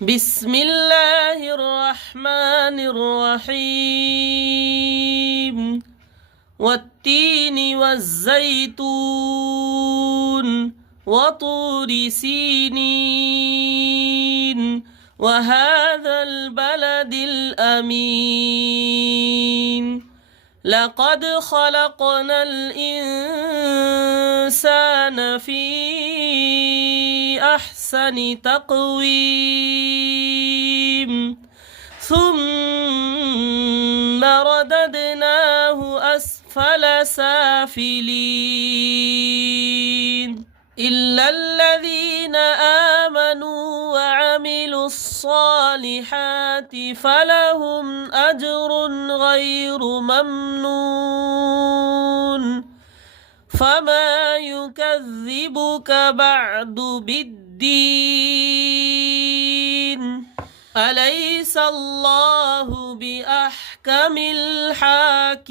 بسم الله الرحمن الرحيم والتين والزيتون وطور سينين وهذا البلد الأمين لقد خلقنا الإنسان في أحسن تقويم ثم رددناه أسفل سافلين إلا الذين آمنوا وعملوا الصالحات فلهم أجر غير ممنون فما يكذبك بعد بالدين أليس الله بأحكم الحاكمين